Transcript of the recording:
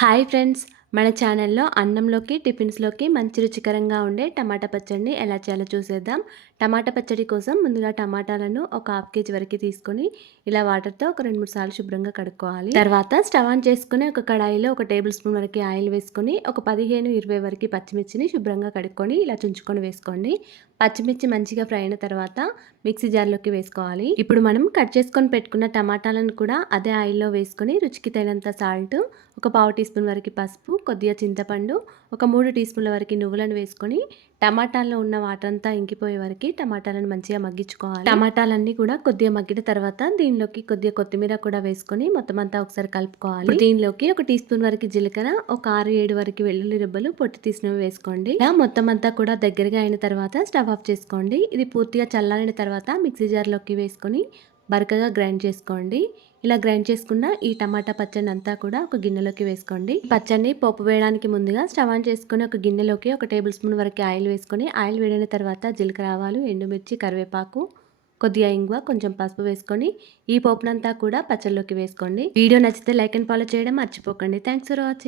Hi friends, మన ఛానల్లో అన్నంలోకి టిఫిన్స్లోకి మంచి రుచికరంగా ఉండే టమాటా పచ్చడిని ఎలా చేయాలో చూసేద్దాం. టమాటా పచ్చడి కోసం ముందుగా టమాటాలను ఒక హాఫ్ కేజీ వరకు తీసుకొని ఇలా వాటర్తో ఒక 2-3 సార్లు శుభ్రంగా కడుక్కోవాలి. తర్వాత స్టవ్ ఆన్ చేసుకుని ఒక కడాయిలో 1 టేబుల్ స్పూన్ వరకు ఆయిల్ వేసుకొని ఒక 15-20 వరకు పచ్చిమిర్చిని శుభ్రంగా కడుక్కొని ఇలా చుంచుకొని వేసుకోండి. పచ్చిమిర్చి మంచిగా ఫ్రై అయిన తర్వాత మిక్సీ జార్లోకి వేసుకోవాలి. ఇప్పుడు మనం కట్ చేసుకొని పెట్టుకున్న టమాటాలను కూడా అదే ఆయిల్లో వేసుకొని రుచికి తగినంత సాల్ట్, ఒక పావు టీ స్పూన్ వరకు పసుపు, కొద్దిగా చింతపండు, ఒక 3 టీ స్పూన్ల వరకు నువ్వులను వేసుకొని టమాటాల్లో ఉన్న వాటర్ అంతా ఇంకిపోయే వరకు టమాటాలను మంచిగా మగ్గించుకోవాలి. టమాటాలన్నీ కూడా కొద్దిగా మగ్గిన తర్వాత దీనిలోకి కొద్దిగా కొత్తిమీర కూడా వేసుకొని మొత్తం అంతా ఒకసారి కలుపుకోవాలి. దీనిలోకి ఒక టీ స్పూన్ వరకు జీలకర్ర, ఒక 6-7 వరకు వెల్లుల్లి రెబ్బలు పొట్టు తీసినవి వేసుకోండి. ఇలా మొత్తం అంతా కూడా దగ్గరగా అయిన తర్వాత స్టవ్ ఆఫ్ చేసుకోండి. ఇది పూర్తిగా చల్లారిన తర్వాత మిక్సీ జార్లోకి వేసుకొని బరకగా గ్రైండ్ చేసుకోండి. ఇలా గ్రైండ్ చేసుకున్న ఈ టమాటా పచ్చడిని అంతా కూడా ఒక గిన్నెలోకి వేసుకోండి. పచ్చడిని పోపు వేయడానికి ముందుగా స్టవ్ ఆన్ చేసుకుని ఒక గిన్నెలోకి 1 టేబుల్ స్పూన్ వరకు ఆయిల్ వేసుకొని ఆయిల్ వేడిన తర్వాత జీలకర్ర, ఆవాలు, ఎండుమిర్చి, కరివేపాకు, కొద్దిగా ఇంగువ, కొంచెం పసుపు వేసుకొని ఈ పోపునంతా కూడా పచ్చడిలోకి వేసుకోండి. వీడియో నచ్చితే లైక్ అండ్ ఫాలో చేయడం మర్చిపోకండి. Thanks for watching.